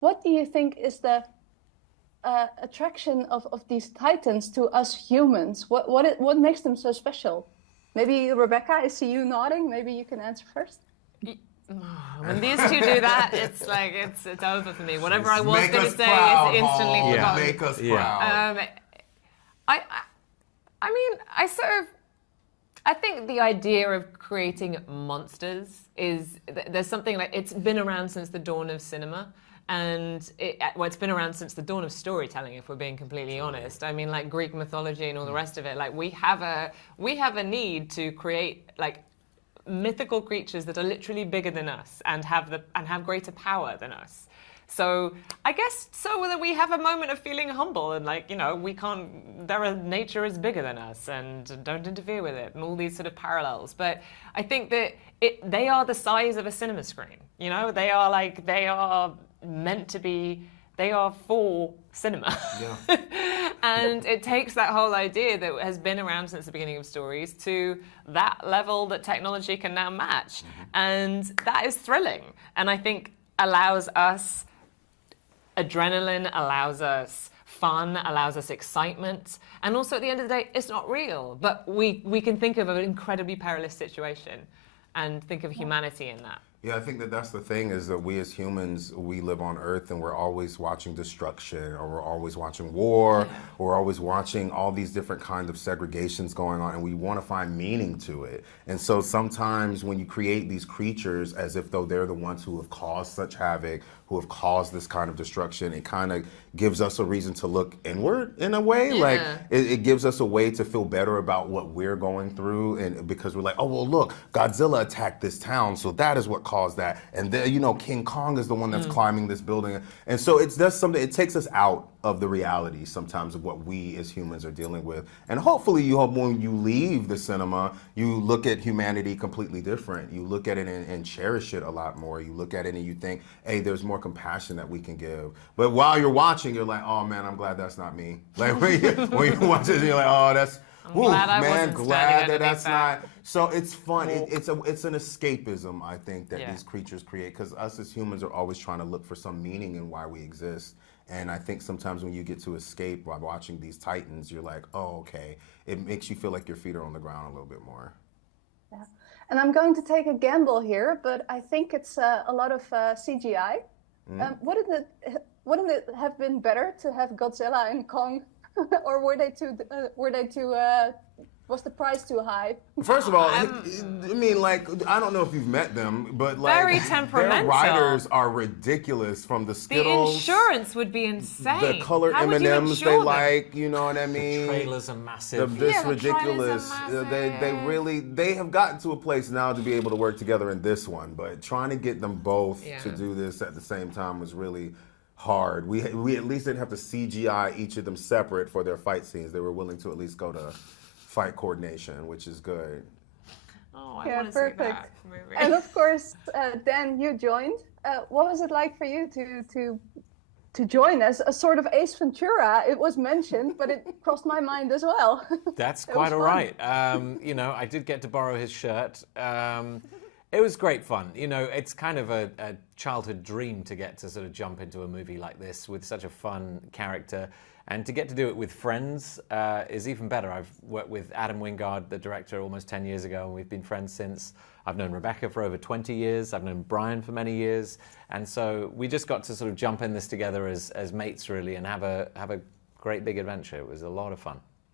what do you think is the attraction of these titans to us humans? What makes them so special? Maybe Rebecca, I see you nodding. Maybe you can answer first. When these two do that, it's like it's over for me. Whatever I was going to say is instantly forgotten. Make us proud. I mean, I think the idea of creating monsters there's something like, it's been around since the dawn of cinema. And it's been around since the dawn of storytelling, if we're being completely honest. I mean, like Greek mythology and all the rest of it. Like we have a need to create like mythical creatures that are literally bigger than us and have greater power than us. So I guess so that we have a moment of feeling humble and like, you know, nature is bigger than us and don't interfere with it and all these sort of parallels. But I think that they are the size of a cinema screen. You know, they are meant to be, they are for cinema. Yeah. And it takes that whole idea that has been around since the beginning of stories to that level that technology can now match. And that is thrilling. And I think allows us adrenaline, allows us fun, allows us excitement. And also at the end of the day, it's not real, but we can think of an incredibly perilous situation and think of humanity in that. Yeah, I think that that's the thing, is that we as humans, we live on Earth and we're always watching destruction, or we're always watching war, or we're always watching all these different kinds of segregations going on, and we want to find meaning to it. And so sometimes when you create these creatures as if though they're the ones who have caused such havoc, who have caused this kind of destruction, it kind of gives us a reason to look inward in a way. Yeah. Like it gives us a way to feel better about what we're going through, and because we're like, oh well, look, Godzilla attacked this town, so that is what caused that, and then, you know, King Kong is the one that's climbing this building, and so it does something. It takes us out of the reality sometimes of what we as humans are dealing with, and hopefully you hope when you leave the cinema, you look at humanity completely different. You look at it and cherish it a lot more. You look at it and you think, hey, there's more compassion that we can give. But while you're watching, you're like, oh man, I'm glad that's not me. Like when you watch it, you're like, oh, that's glad that that's not. So it's fun. It's an escapism, I think, that these creatures create, because us as humans are always trying to look for some meaning in why we exist. And I think sometimes when you get to escape while watching these titans, you're like, oh, okay. It makes you feel like your feet are on the ground a little bit more. Yeah. And I'm going to take a gamble here, but I think it's a lot of CGI. Wouldn't it have been better to have Godzilla and Kong, or was the price too high? First of all, I mean, like, I don't know if you've met them, but like, very temperamental. Their riders are ridiculous. From the Skittles, the insurance would be insane. The colored M&Ms they like, you know what I mean? The trailers are massive. This ridiculous. They have gotten to a place now to be able to work together in this one, but trying to get them both to do this at the same time was really hard. We at least didn't have to CGI each of them separate for their fight scenes. They were willing to at least go to fight coordination, which is good. Oh, I want to see that movie. And of course, Dan, you joined. What was it like for you to join as a sort of Ace Ventura? It was mentioned, but it crossed my mind as well. That's quite all right. You know, I did get to borrow his shirt. It was great fun. You know, it's kind of a childhood dream to get to sort of jump into a movie like this with such a fun character. And to get to do it with friends is even better. I've worked with Adam Wingard, the director, almost 10 years ago, and we've been friends since. I've known Rebecca for over 20 years. I've known Brian for many years. And so we just got to sort of jump in this together as mates, really, and have a great big adventure. It was a lot of fun.